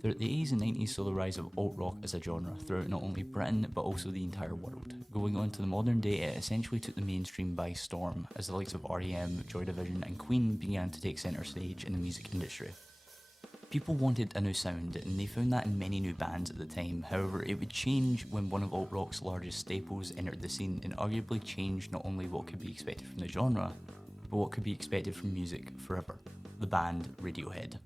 Throughout the 80s and 90s saw the rise of alt-rock as a genre throughout not only Britain but also the entire world. Going on to the modern day, it essentially took the mainstream by storm as the likes of R.E.M., Joy Division and Queen began to take centre stage in the music industry. People wanted a new sound and they found that in many new bands at the time. However, it would change when one of alt-rock's largest staples entered the scene and arguably changed not only what could be expected from the genre, but what could be expected from music forever: the band Radiohead.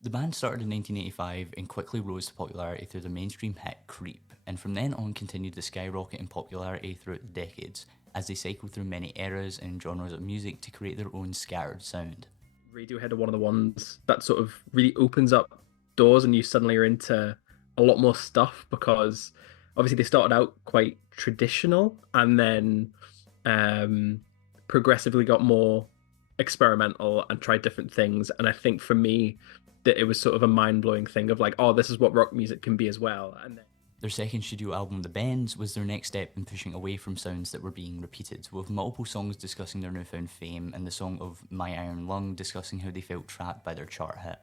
The band started in 1985 and quickly rose to popularity through their mainstream hit Creep, and from then on continued to skyrocket in popularity throughout the decades as they cycled through many eras and genres of music to create their own scattered sound. Radiohead are one of the ones that sort of really opens up doors and you suddenly are into a lot more stuff, because obviously they started out quite traditional and then progressively got more experimental and tried different things. And I think for me, that it was sort of a mind-blowing thing of like, oh, this is what rock music can be as well. And then their second studio album, The Bends, was their next step in pushing away from sounds that were being repeated, with multiple songs discussing their newfound fame and the song of My Iron Lung discussing how they felt trapped by their chart hit.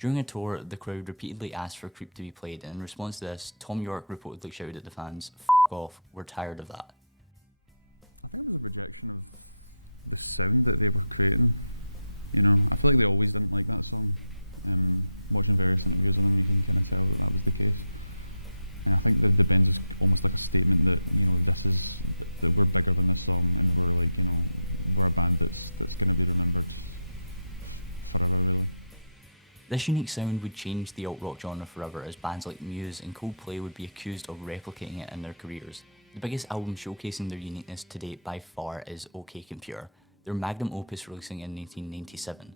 During a tour, the crowd repeatedly asked for Creep to be played, and in response to this, Tom York reportedly shouted at the fans, "F*** off, we're tired of that." This unique sound would change the alt-rock genre forever, as bands like Muse and Coldplay would be accused of replicating it in their careers. The biggest album showcasing their uniqueness to date by far is OK Computer, their magnum opus releasing in 1997.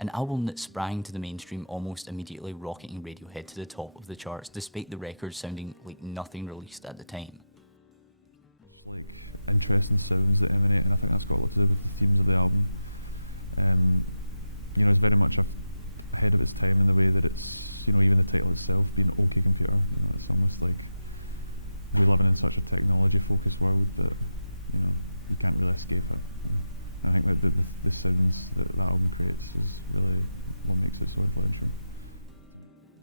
An album that sprang to the mainstream almost immediately, rocketing Radiohead to the top of the charts despite the record sounding like nothing released at the time.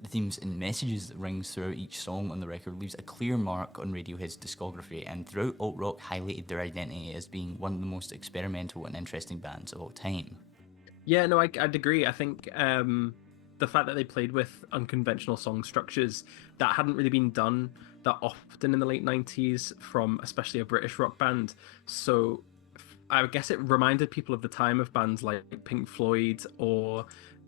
The themes and messages that rings throughout each song on the record leaves a clear mark on Radiohead's discography, and throughout alt-rock highlighted their identity as being one of the most experimental and interesting bands of all time. Yeah, no, I'd agree. I think the fact that they played with unconventional song structures that hadn't really been done that often in the late 90s from especially a British rock band. So I guess it reminded people of the time of bands like Pink Floyd or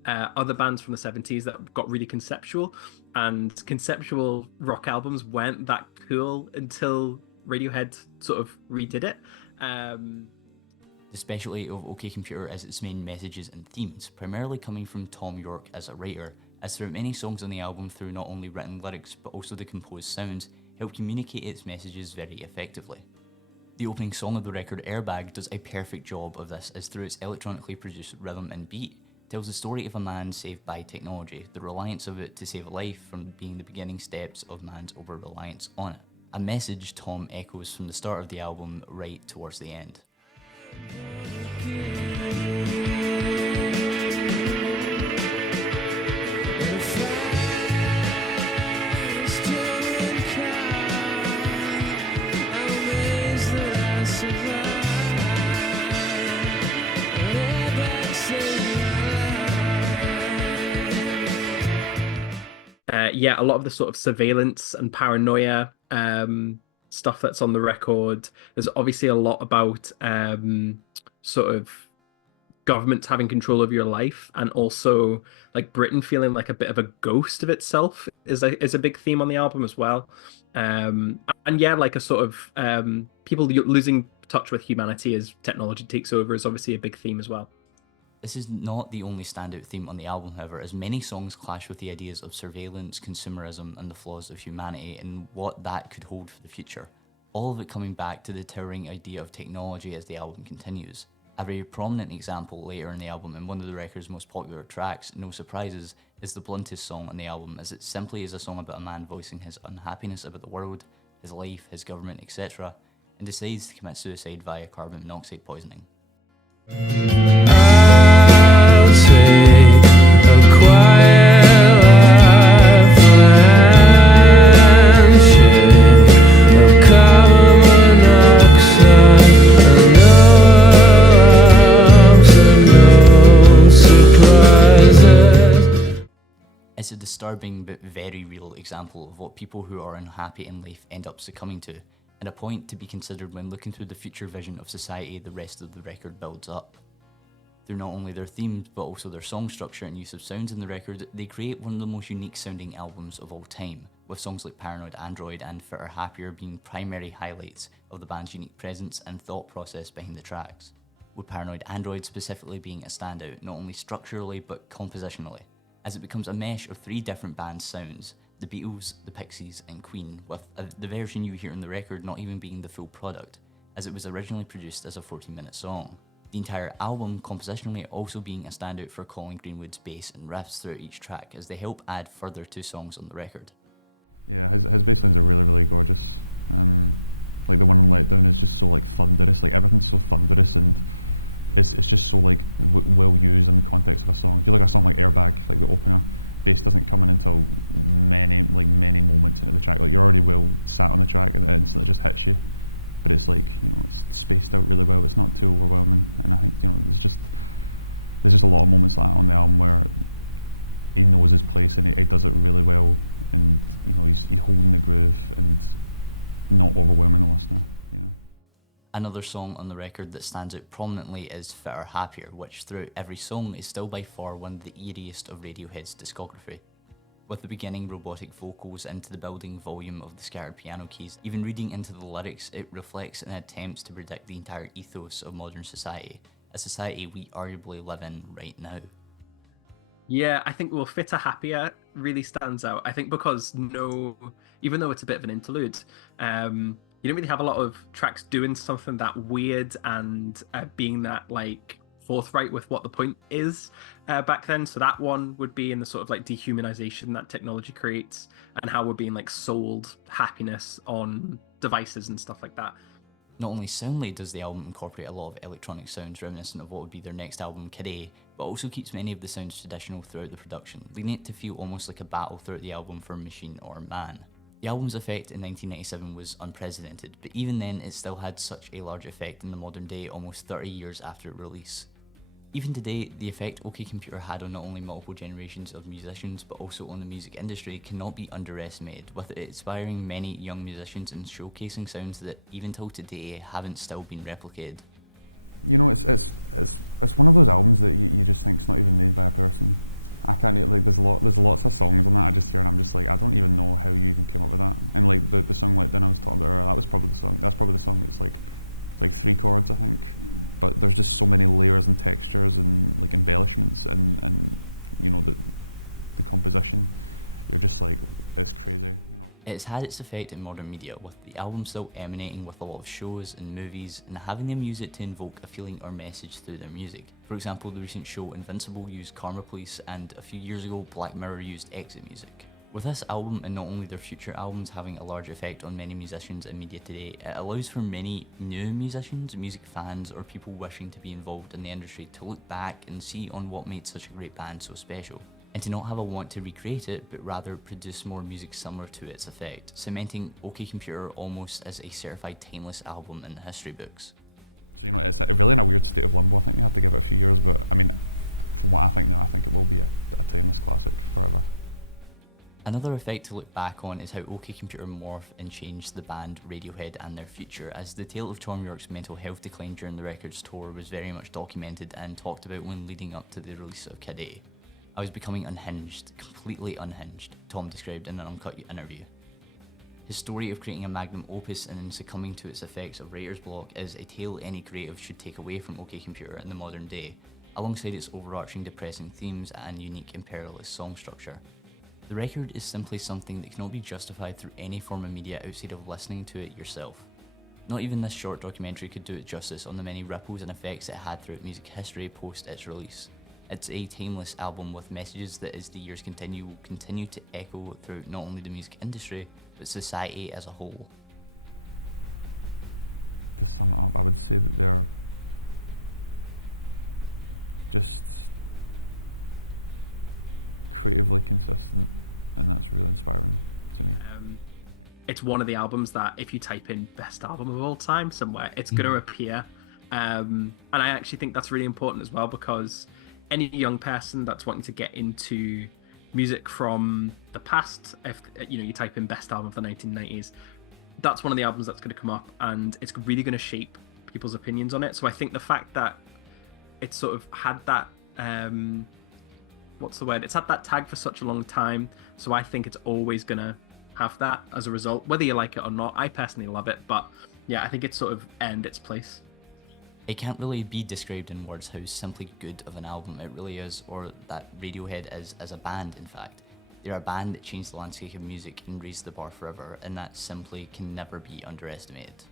other bands from the 70s that got really conceptual, and conceptual rock albums weren't that cool until Radiohead sort of redid it. The specialty of OK Computer is its main messages and themes, primarily coming from Tom York as a writer, as throughout many songs on the album, through not only written lyrics but also the composed sounds, help communicate its messages very effectively. The opening song of the record, Airbag, does a perfect job of this, as through its electronically produced rhythm and beat, tells the story of a man saved by technology, the reliance of it to save a life from being the beginning steps of man's over-reliance on it. A message Tom echoes from the start of the album right towards the end. Yeah, a lot of the sort of surveillance and paranoia stuff that's on the record. There's obviously a lot about sort of governments having control over your life, and also like Britain feeling like a bit of a ghost of itself is a big theme on the album as well. And yeah, like a sort of people losing touch with humanity as technology takes over is obviously a big theme as well. This is not the only standout theme on the album, however, as many songs clash with the ideas of surveillance, consumerism, and the flaws of humanity and what that could hold for the future. All of it coming back to the towering idea of technology as the album continues. A very prominent example later in the album, and one of the record's most popular tracks, No Surprises, is the bluntest song on the album, as it simply is a song about a man voicing his unhappiness about the world, his life, his government, etc., and decides to commit suicide via carbon monoxide poisoning. I'll take a quiet life, handshake of carbon monoxide, and no surprises. It's a disturbing but very real example of what people who are unhappy in life end up succumbing to, and a point to be considered when looking through the future vision of society the rest of the record builds up. Through not only their themes but also their song structure and use of sounds in the record, they create one of the most unique sounding albums of all time, with songs like Paranoid and Fitter Happier being primary highlights of the band's unique presence and thought process behind the tracks, with Paranoid specifically being a standout not only structurally but compositionally, as it becomes a mesh of three different band sounds: the Beatles, the Pixies and Queen, with the version you hear on the record not even being the full product, as it was originally produced as a 14-minute song. The entire album compositionally also being a standout for Colin Greenwood's bass and riffs throughout each track, as they help add further to songs on the record. Another song on the record that stands out prominently is Fitter Happier, which throughout every song is still by far one of the eeriest of Radiohead's discography. With the beginning robotic vocals into the building volume of the scattered piano keys, even reading into the lyrics, it reflects an attempt to predict the entire ethos of modern society, a society we arguably live in right now. Yeah, I think Fitter Happier really stands out. I think because even though it's a bit of an interlude, you don't really have a lot of tracks doing something that weird and being that like forthright with what the point is back then. So that one would be in the sort of like dehumanization that technology creates and how we're being like sold happiness on devices and stuff like that. Not only soundly does the album incorporate a lot of electronic sounds reminiscent of what would be their next album, Kid A, but also keeps many of the sounds traditional throughout the production, leading it to feel almost like a battle throughout the album for machine or man. The album's effect in 1997 was unprecedented, but even then it still had such a large effect in the modern day almost 30 years after its release. Even today, the effect OK Computer had on not only multiple generations of musicians but also on the music industry cannot be underestimated, with it inspiring many young musicians and showcasing sounds that even till today haven't still been replicated. It's had its effect in modern media, with the album still emanating with a lot of shows and movies and having them use it to invoke a feeling or message through their music. For example, the recent show Invincible used Karma Police, and a few years ago Black Mirror used Exit music. With this album and not only their future albums having a large effect on many musicians and media today, it allows for many new musicians, music fans or people wishing to be involved in the industry to look back and see on what made such a great band so special, and to not have a want to recreate it, but rather produce more music similar to its effect, cementing OK Computer almost as a certified timeless album in the history books. Another effect to look back on is how OK Computer morphed and changed the band Radiohead and their future, as the tale of Thom Yorke's mental health decline during the record's tour was very much documented and talked about when leading up to the release of Kid A. "I was becoming unhinged, completely unhinged," Thom described in an uncut interview. His story of creating a magnum opus and then succumbing to its effects of writer's block is a tale any creative should take away from OK Computer in the modern day, alongside its overarching depressing themes and unique imperialist song structure. The record is simply something that cannot be justified through any form of media outside of listening to it yourself. Not even this short documentary could do it justice on the many ripples and effects it had throughout music history post its release. It's a timeless album with messages that as the years continue will continue to echo throughout not only the music industry, but society as a whole. it's one of the albums that if you type in best album of all time somewhere, it's going to appear. And I actually think that's really important as well, because any young person that's wanting to get into music from the past, if you type in best album of the 1990s, that's one of the albums that's going to come up, and it's really going to shape people's opinions on it. So I think the fact that it's sort of had that what's the word? It's had that tag for such a long time. So I think it's always going to have that as a result, whether you like it or not. I personally love it, but yeah, I think it's sort of earned its place. It can't really be described in words how simply good of an album it really is, or that Radiohead is as a band, in fact. They're a band that changed the landscape of music and raised the bar forever, and that simply can never be underestimated.